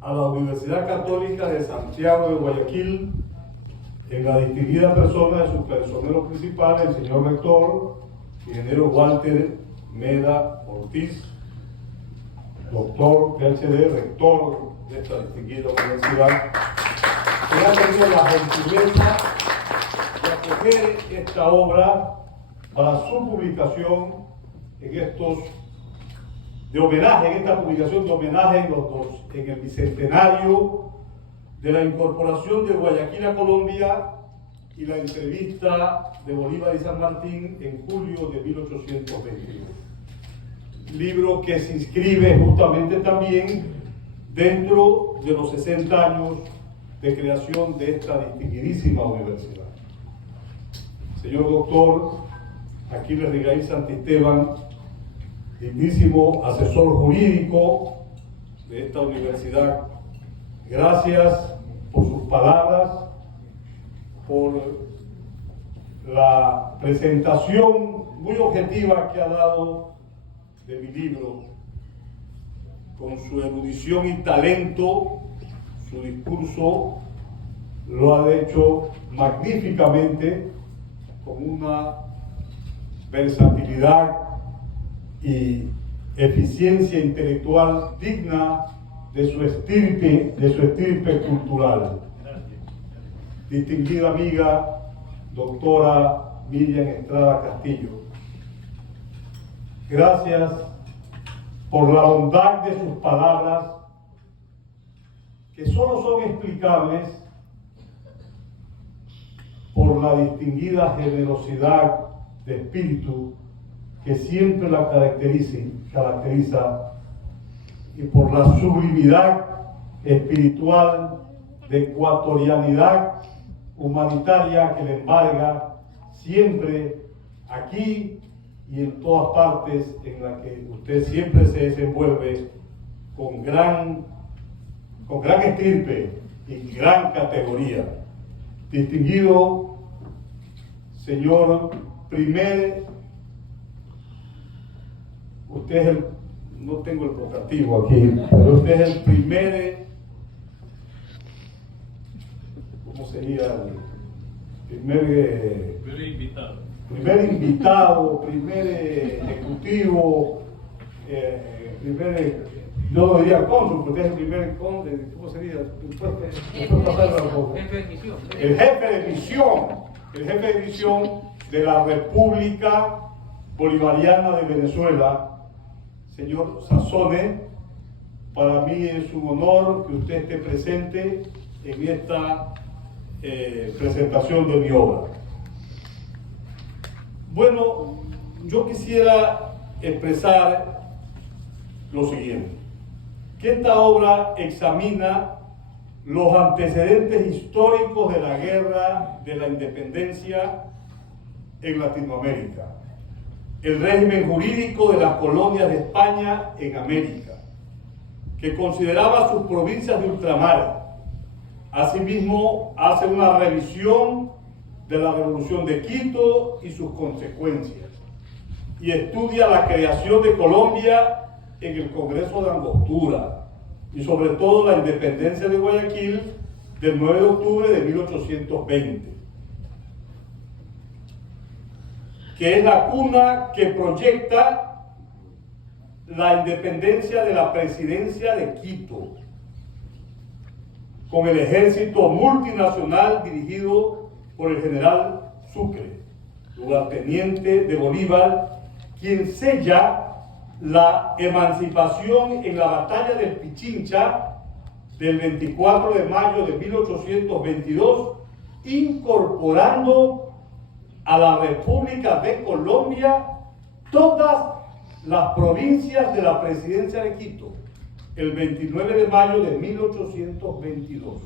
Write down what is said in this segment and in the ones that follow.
a la Universidad Católica de Santiago de Guayaquil, en la distinguida persona de su personero principal, el señor rector, ingeniero Walter Meda Ortiz, doctor PhD, rector de esta distinguida universidad, que ha tenido la gentileza de acoger esta obra para su publicación en esta publicación de homenaje en el bicentenario de la incorporación de Guayaquil a Colombia y la entrevista de Bolívar y San Martín en julio de 1822. Libro que se inscribe justamente también dentro de los 60 años de creación de esta distinguidísima universidad. Señor doctor Aquiles Rigail Santisteban, dignísimo asesor jurídico de esta universidad, gracias por sus palabras, por la presentación muy objetiva que ha dado de mi libro, con su erudición y talento. Su discurso lo ha hecho magníficamente, con una versatilidad y eficiencia intelectual digna de su estirpe cultural. Distinguida amiga, doctora Miriam Estrada Castillo, gracias por la bondad de sus palabras, que solo son explicables por la distinguida generosidad de espíritu que siempre la caracteriza y por la sublimidad espiritual de ecuatorianidad humanitaria que le embarga siempre aquí y en todas partes en la que usted siempre se desenvuelve con gran estirpe y gran categoría. Distinguido señor usted es no tengo el rotativo aquí, pero usted es el primer, ¿cómo sería? Primer invitado, primer ejecutivo, yo no diría cónsul, porque es el primer conde, ¿cómo sería? El jefe de misión de la República Bolivariana de Venezuela, señor Sassone. Para mí es un honor que usted esté presente en esta presentación de mi obra. Bueno, yo quisiera expresar lo siguiente, que esta obra examina los antecedentes históricos de la guerra de la independencia en Latinoamérica, el régimen jurídico de las colonias de España en América, que consideraba sus provincias de ultramar. Asimismo, hace una revisión de la Revolución de Quito y sus consecuencias, y estudia la creación de Colombia en el Congreso de Angostura, y sobre todo la independencia de Guayaquil del 9 de octubre de 1820. Que es la cuna que proyecta la independencia de la presidencia de Quito, con el ejército multinacional dirigido por el general Sucre, lugarteniente de Bolívar, quien sella la emancipación en la batalla del Pichincha del 24 de mayo de 1822, incorporando a la República de Colombia todas las provincias de la presidencia de Quito, el 29 de mayo de 1822.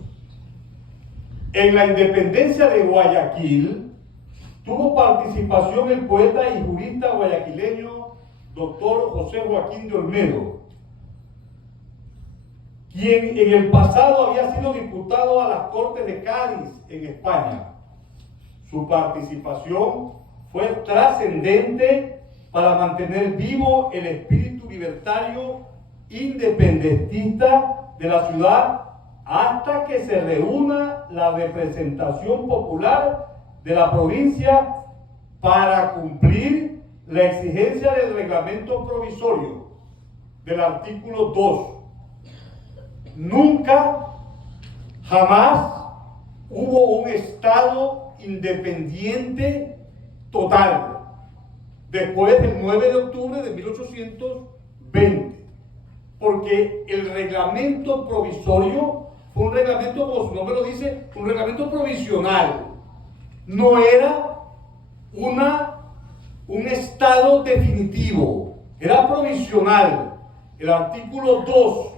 En la independencia de Guayaquil tuvo participación el poeta y jurista guayaquileño doctor José Joaquín de Olmedo, quien en el pasado había sido diputado a las Cortes de Cádiz en España. Su participación fue trascendente para mantener vivo el espíritu libertario independentista de la ciudad hasta que se reúna la representación popular de la provincia para cumplir la exigencia del reglamento provisorio del artículo 2. Nunca, jamás hubo un Estado independiente total después del 9 de octubre de 1820, porque el reglamento provisorio fue un reglamento, como su nombre lo dice, un reglamento provisional. No era un Estado definitivo, era provisional. El artículo 2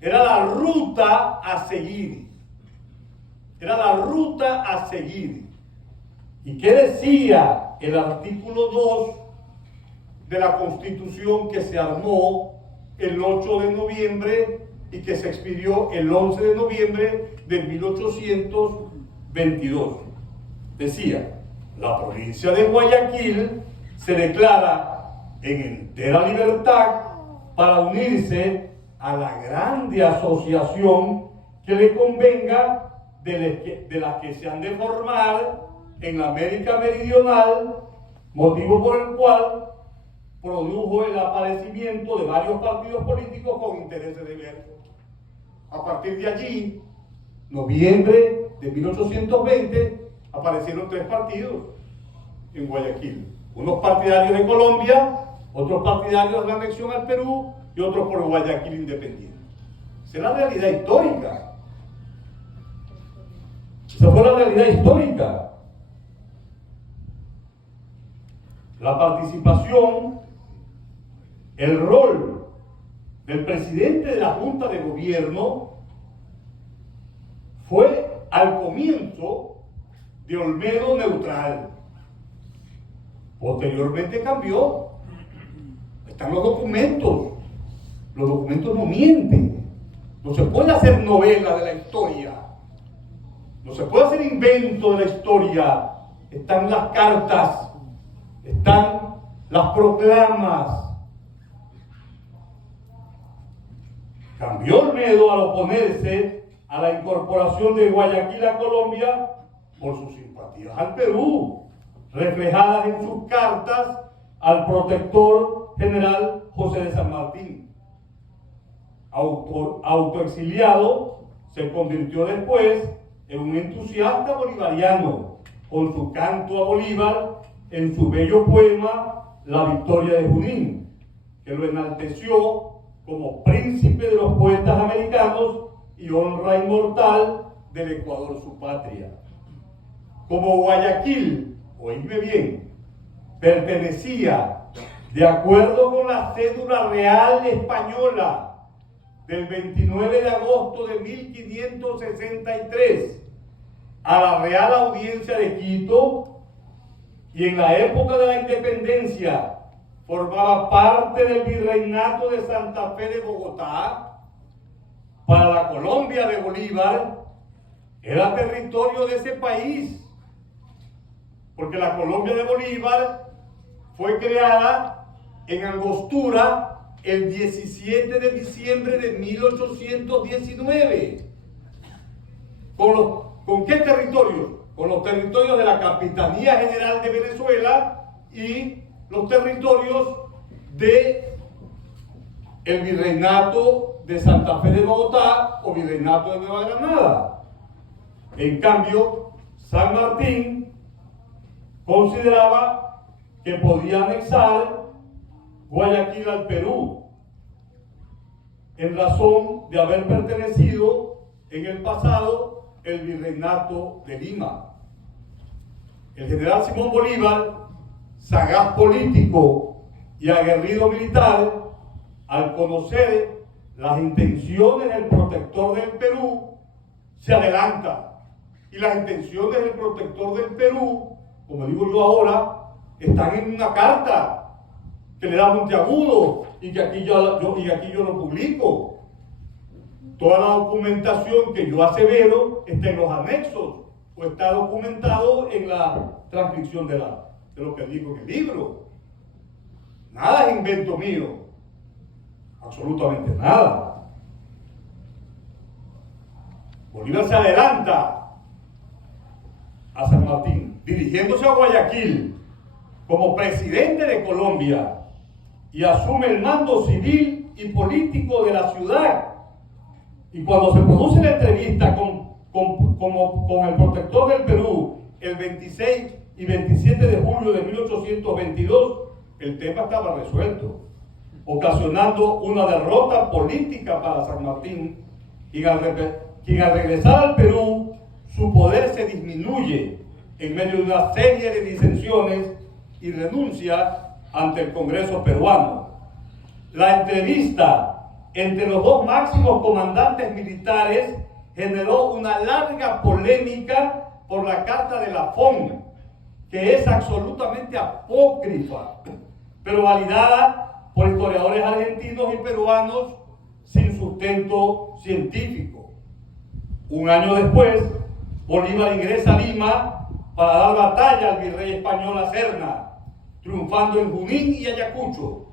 era la ruta a seguir. Era la ruta a seguir. ¿Y qué decía el artículo 2 de la Constitución que se armó el 8 de noviembre y que se expidió el 11 de noviembre de 1822? Decía: la provincia de Guayaquil se declara en entera libertad para unirse a la grande asociación que le convenga de las que se han de formar en la América Meridional, motivo por el cual produjo el aparecimiento de varios partidos políticos con intereses diversos. A partir de allí, noviembre de 1820, aparecieron 3 partidos en Guayaquil. Unos partidarios de Colombia, otros partidarios de la anexión al Perú y otros por Guayaquil independiente. Esa es la realidad histórica. Esa fue la realidad histórica. La participación, el rol del presidente de la Junta de Gobierno fue al comienzo de Olmedo neutral. Posteriormente cambió. Están los documentos. Los documentos no mienten. No se puede hacer novela de la historia. No se puede hacer invento de la historia. Están las cartas. Están las proclamas. Cambió Olmedo al oponerse a la incorporación de Guayaquil a Colombia por sus simpatías al Perú, reflejadas en sus cartas al protector general José de San Martín. Autoexiliado, se convirtió después en un entusiasta bolivariano, con su canto a Bolívar en su bello poema La Victoria de Junín, que lo enalteció como príncipe de los poetas americanos y honra inmortal del Ecuador, su patria. Como Guayaquil, oídme bien, pertenecía, de acuerdo con la cédula real española del 29 de agosto de 1563, a la Real Audiencia de Quito, y en la época de la independencia formaba parte del virreinato de Santa Fe de Bogotá, para la Colombia de Bolívar era territorio de ese país, porque la Colombia de Bolívar fue creada en Angostura el 17 de diciembre de 1819. ¿Con qué territorios? Con los territorios de la Capitanía General de Venezuela y los territorios de el Virreinato de Santa Fe de Bogotá o Virreinato de Nueva Granada. En cambio, San Martín consideraba que podía anexar Guayaquil al Perú, en razón de haber pertenecido en el pasado el Virreinato de Lima. El general Simón Bolívar, sagaz político y aguerrido militar, al conocer las intenciones del protector del Perú, se adelanta. Y las intenciones del protector del Perú, como digo yo ahora, están en una carta que le da Monteagudo y que aquí yo lo publico. Toda la documentación que yo asevero está en los anexos o está documentado en la transcripción de lo que digo en el libro. Nada es invento mío. Absolutamente nada. Bolívar se adelanta a San Martín, dirigiéndose a Guayaquil como presidente de Colombia, y asume el mando civil y político de la ciudad. Y cuando se produce la entrevista con el protector del Perú el 26 y 27 de julio de 1822, el tema estaba resuelto, ocasionando una derrota política para San Martín, quien al regresar al Perú, su poder se disminuye en medio de una serie de disensiones y renuncia ante el Congreso peruano. La entrevista entre los dos máximos comandantes militares generó una larga polémica por la Carta de Lafón, que es absolutamente apócrifa, pero validada por historiadores argentinos y peruanos sin sustento científico. Un año después, Bolívar ingresa a Lima para dar batalla al virrey español a Serna, triunfando en Junín y Ayacucho,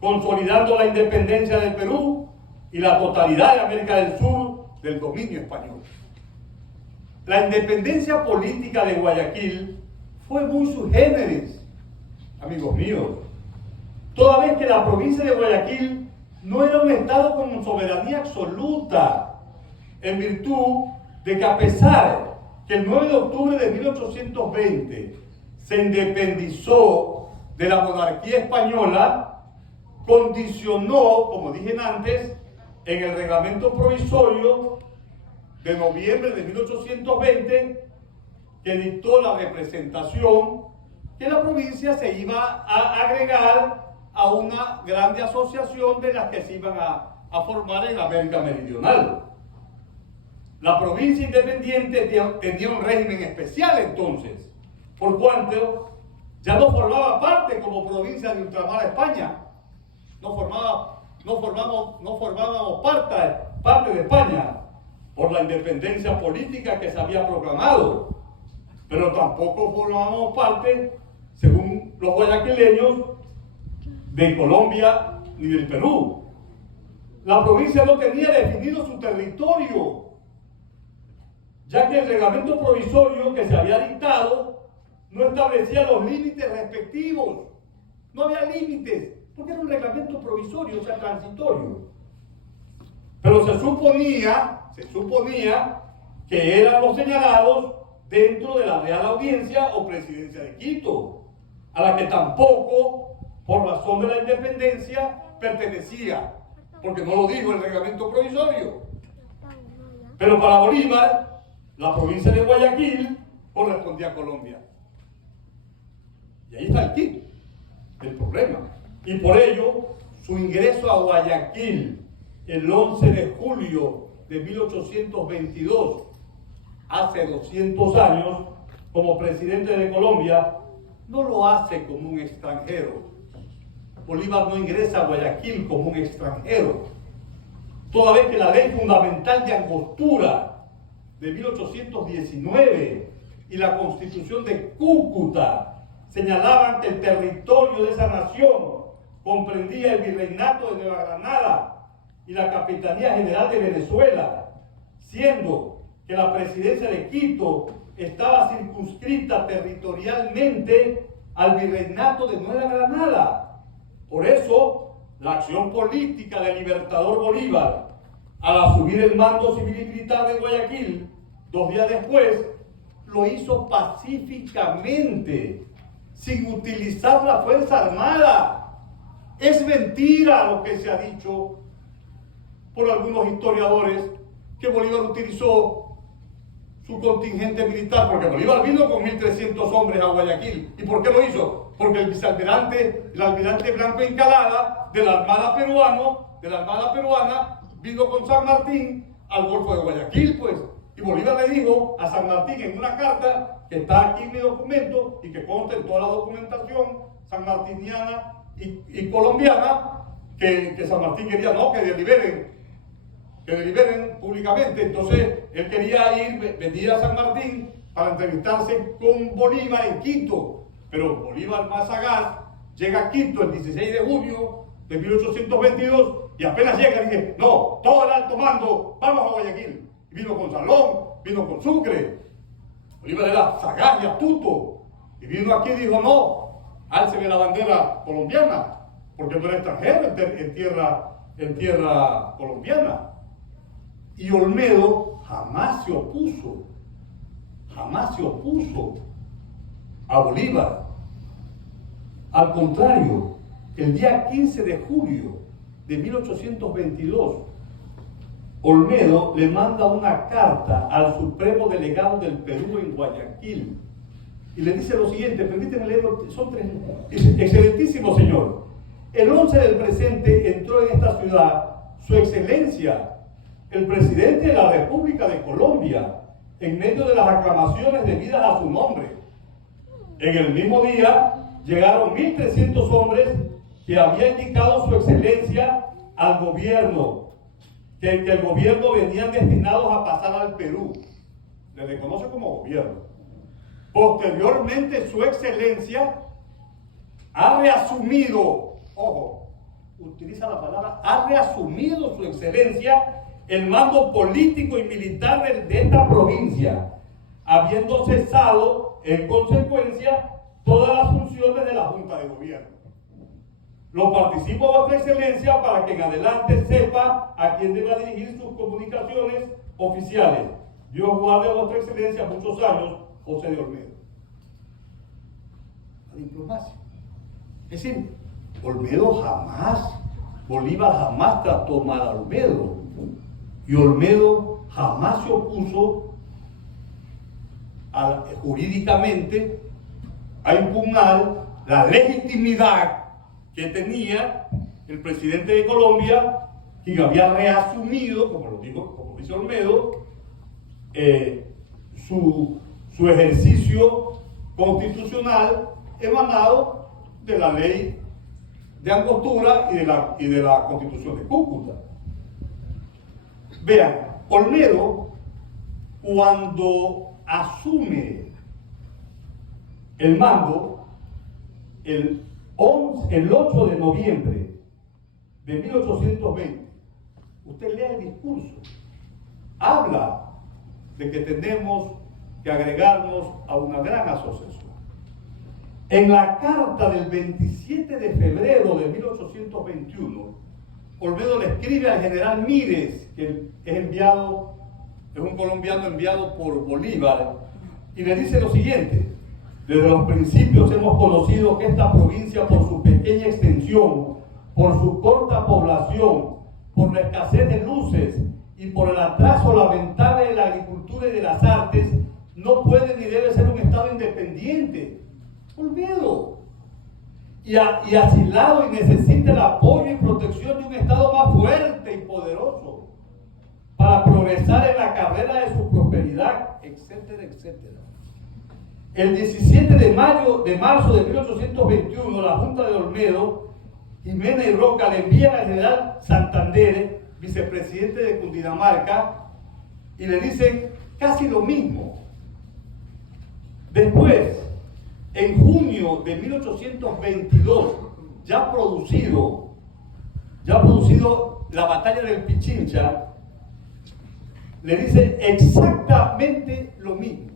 consolidando la independencia del Perú y la totalidad de América del Sur del dominio español. La independencia política de Guayaquil fue muy sui generis, amigos míos, toda vez que la provincia de Guayaquil no era un estado con soberanía absoluta, en virtud de que, a pesar que el 9 de octubre de 1820 se independizó de la monarquía española, condicionó, como dije antes, en el reglamento provisorio de noviembre de 1820, que dictó la representación, que la provincia se iba a agregar a una grande asociación de las que se iban a formar en América Meridional. La provincia independiente tenía un régimen especial entonces, por cuanto ya no formaba parte como provincia de ultramar España, no formábamos parte de España por la independencia política que se había proclamado, pero tampoco formábamos parte, según los guayaquileños, de Colombia ni del Perú. La provincia no tenía definido su territorio, ya que el reglamento provisorio que se había dictado no establecía los límites respectivos. No había límites, porque era un reglamento provisorio, o sea, transitorio. Pero se suponía que eran los señalados dentro de la Real Audiencia o Presidencia de Quito, a la que tampoco, por razón de la independencia, pertenecía, porque no lo dijo el reglamento provisorio. Pero para Bolívar, la provincia de Guayaquil correspondía a Colombia. Y ahí está el quid del problema. Y por ello, su ingreso a Guayaquil el 11 de julio de 1822, hace 200 años, como presidente de Colombia, no lo hace como un extranjero. Bolívar no ingresa a Guayaquil como un extranjero, toda vez que la ley fundamental de Angostura de 1819 y la Constitución de Cúcuta señalaban que el territorio de esa nación comprendía el virreinato de Nueva Granada y la Capitanía General de Venezuela, siendo que la presidencia de Quito estaba circunscrita territorialmente al virreinato de Nueva Granada. Por eso, la acción política del libertador Bolívar, al asumir el mando civil y militar de Guayaquil, 2 días después, lo hizo pacíficamente, sin utilizar la Fuerza Armada. Es mentira lo que se ha dicho por algunos historiadores, que Bolívar utilizó su contingente militar, porque Bolívar vino con 1.300 hombres a Guayaquil. ¿Y por qué lo hizo? Porque el almirante Blanco Encalada de la Armada peruana, vino con San Martín al Golfo de Guayaquil, pues. Y Bolívar le dijo a San Martín en una carta, que está aquí en mi documento y que consta en toda la documentación sanmartiniana y colombiana, que San Martín quería que deliberen públicamente. Entonces él quería venir a San Martín para entrevistarse con Bolívar en Quito, pero Bolívar, más sagaz, llega a Quito el 16 de junio de 1822 y apenas llega dije, no, todo el alto mando, vamos a Guayaquil. Y vino con Salón, vino con Sucre. Bolívar era sagaz y astuto. Y vino aquí y dijo, no, álceme la bandera colombiana, porque no era extranjero en tierra colombiana. Y Olmedo jamás se opuso a Bolívar. Al contrario, el día 15 de julio de 1822, Olmedo le manda una carta al Supremo Delegado del Perú en Guayaquil y le dice lo siguiente, permíteme leerlo, son tres. Dice, excelentísimo señor, el 11 del presente entró en esta ciudad su excelencia, el presidente de la República de Colombia, en medio de las aclamaciones debidas a su nombre. En el mismo día llegaron 1.300 hombres que había indicado su excelencia al gobierno, que el gobierno venían destinados a pasar al Perú. Le reconoce como gobierno. Posteriormente, su excelencia ha reasumido, ojo, utiliza la palabra, ha reasumido su excelencia el mando político y militar de esta provincia, habiendo cesado en consecuencia todas las funciones de la Junta de Gobierno. Lo participo a vuestra excelencia para que en adelante sepa a quién deba dirigir sus comunicaciones oficiales. Dios guarde a vuestra excelencia muchos años, José de Olmedo. La diplomacia. Es decir, Bolívar jamás trató mal a Olmedo. Y Olmedo jamás se opuso jurídicamente a impugnar la legitimidad que tenía el presidente de Colombia, quien había reasumido, como dice Olmedo, su ejercicio constitucional emanado de la ley de Angostura y de la Constitución de Cúcuta. Vean, Olmedo, cuando asume el mando, el 8 de noviembre de 1820, usted lea el discurso, habla de que tenemos que agregarnos a una gran asociación. En la carta del 27 de febrero de 1821, Olmedo le escribe al general Mírez, que es un colombiano enviado por Bolívar, y le dice lo siguiente: desde los principios hemos conocido que esta provincia, por su pequeña extensión, por su corta población, por la escasez de luces y por el atraso lamentable de la agricultura y de las artes, no puede ni debe ser un estado independiente. Olmedo. Y asilado, y necesita el apoyo y protección de un estado más fuerte y poderoso para progresar en la carrera de su prosperidad, etcétera, etcétera. El 17 de marzo de 1821, la Junta de Olmedo, Jimena y Roca le envían al general Santander, vicepresidente de Cundinamarca, y le dicen casi lo mismo. Después, en junio de 1822, ya producido la batalla del Pichincha, le dice exactamente lo mismo.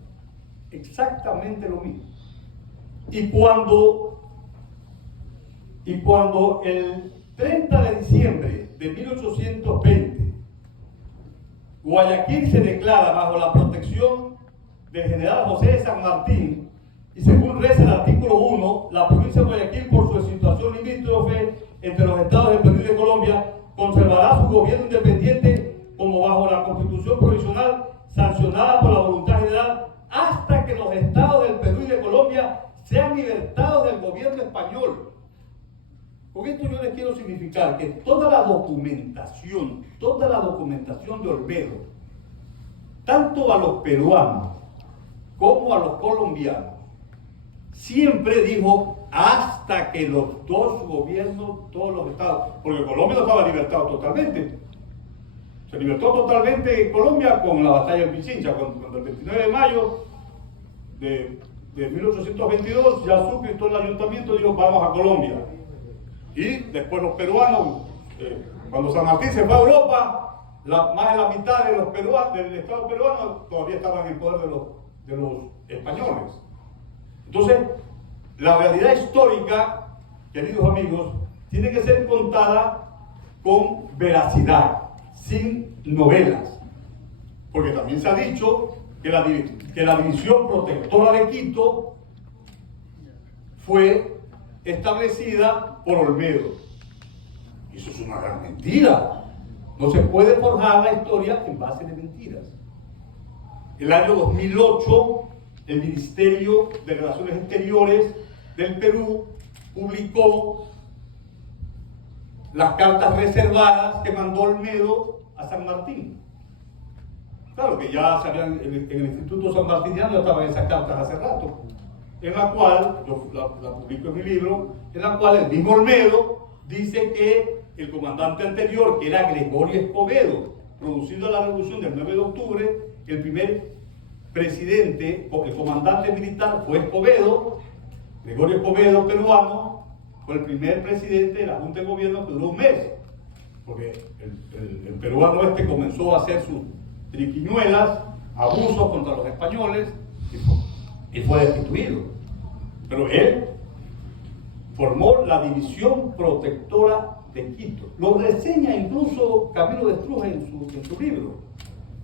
Y cuando el 30 de diciembre de 1820, Guayaquil se declara bajo la protección del general José de San Martín, y según reza el artículo 1, la provincia de Guayaquil, por su situación limítrofe entre los estados de Perú y de Colombia, conservará su gobierno independiente como bajo la Constitución provisional sancionada por la voluntad general, hasta que los estados del Perú y de Colombia sean libertados del gobierno español. Con esto yo les quiero significar que toda la documentación de Olmedo, tanto a los peruanos como a los colombianos, siempre dijo hasta que los dos gobiernos, todos los estados, porque Colombia no estaba libertado totalmente. Se libertó totalmente Colombia con la batalla del Pichincha, cuando el 29 de mayo de 1822 ya Sucre y todo el ayuntamiento dijo vamos a Colombia. Y después los peruanos Cuando San Martín se fue a Europa, más de la mitad de los peruanos, del Estado peruano todavía estaban en poder de los españoles. Entonces, la realidad histórica, queridos amigos, tiene que ser contada con veracidad, sin novelas. Porque también se ha dicho que la división protectora de Quito fue establecida por Olmedo. Eso es una gran mentira. No se puede forjar la historia en base de mentiras. El año 2008, el Ministerio de Relaciones Exteriores del Perú publicó las cartas reservadas que mandó Olmedo a San Martín. Claro que ya sabían, en el Instituto San Martiniano ya estaban esas cartas hace rato, en la cual, yo la publico en mi libro, en la cual el mismo Olmedo dice que el comandante anterior, que era Gregorio Escobedo, producido la revolución del 9 de octubre, el primer presidente, el comandante militar fue Escobedo. Gregorio Escobedo, peruano, fue el primer presidente de la Junta de Gobierno que duró un mes, porque el peruano comenzó a hacer sus triquiñuelas, abusos contra los españoles y fue destituido. Pero él formó la División Protectora de Quito. Lo reseña incluso Camilo de Estruja en su libro.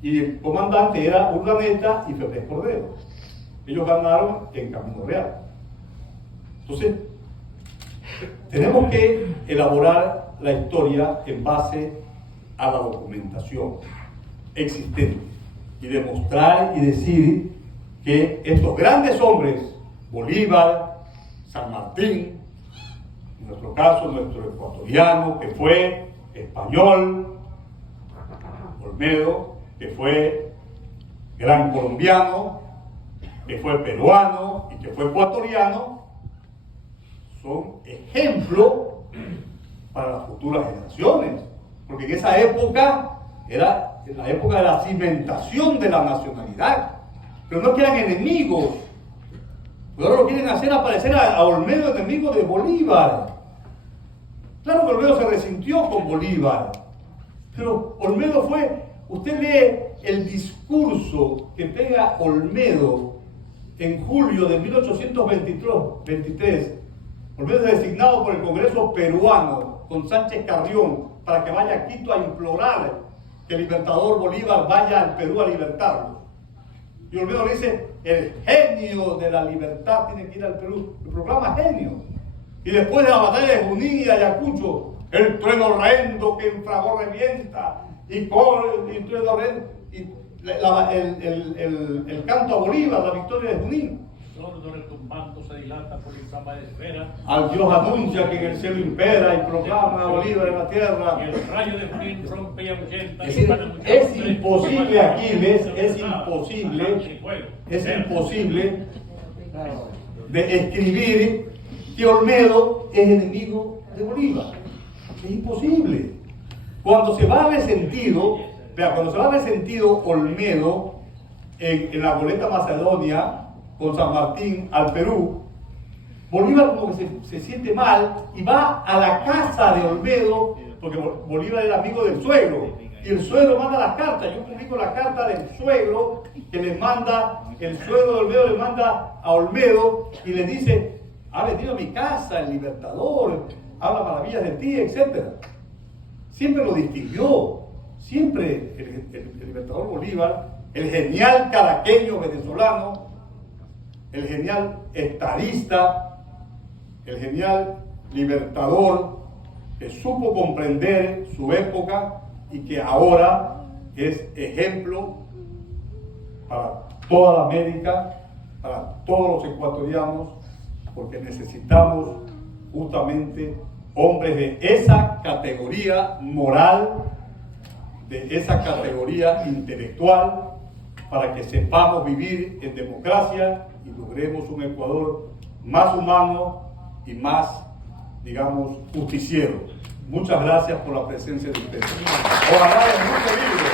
Y el comandante era Urdaneta y Ferrer Cordero. Ellos ganaron en Camino Real. Entonces, tenemos que elaborar la historia en base a la documentación existente y demostrar y decir que estos grandes hombres, Bolívar, San Martín, en nuestro caso, nuestro ecuatoriano, que fue español, Olmedo, que fue gran colombiano, que fue peruano y que fue ecuatoriano, son ejemplo para las futuras generaciones, porque en esa época era la época de la cimentación de la nacionalidad, pero no que eran enemigos, pero ahora lo quieren hacer aparecer a Olmedo enemigo de Bolívar. Claro que Olmedo se resintió con Bolívar, pero Olmedo usted lee el discurso que pega Olmedo en julio de 1823, Olmedo es designado por el Congreso peruano con Sánchez Carrión para que vaya a Quito a implorar que el libertador Bolívar vaya al Perú a libertarlo. Y Olmedo le dice, el genio de la libertad tiene que ir al Perú. El proclama genio. Y después de la batalla de Junín y de Ayacucho, el trueno horrendo que en fragor revienta, y trueno horrendo, y el canto a Bolívar, la victoria de Junín. Sordo retumbando se dilata por inflama esfera. Al Dios anuncia que en el cielo impera y proclama a Bolívar en la tierra. Y el rayo de Junín rompe y ahuyenta. Es decir, es imposible, Aquiles, es imposible de escribir que Olmedo es enemigo de Bolívar. Es imposible. Cuando se va resentido Olmedo en la goleta Macedonia con San Martín al Perú, Bolívar como que se siente mal y va a la casa de Olmedo, porque Bolívar era amigo del suegro, y el suegro manda las cartas. Yo publico la carta del suegro que le manda, el suegro de Olmedo le manda a Olmedo y le dice, ha venido a mi casa el libertador, habla maravillas de ti, etc. Siempre lo distinguió, siempre el libertador Bolívar, el genial caraqueño venezolano, el genial estadista, el genial libertador que supo comprender su época y que ahora es ejemplo para toda la América, para todos los ecuatorianos, porque necesitamos justamente hombres de esa categoría moral, de esa categoría intelectual, para que sepamos vivir en democracia y logremos un Ecuador más humano y más, digamos, justiciero. Muchas gracias por la presencia de ustedes. Ojalá les guste el libro.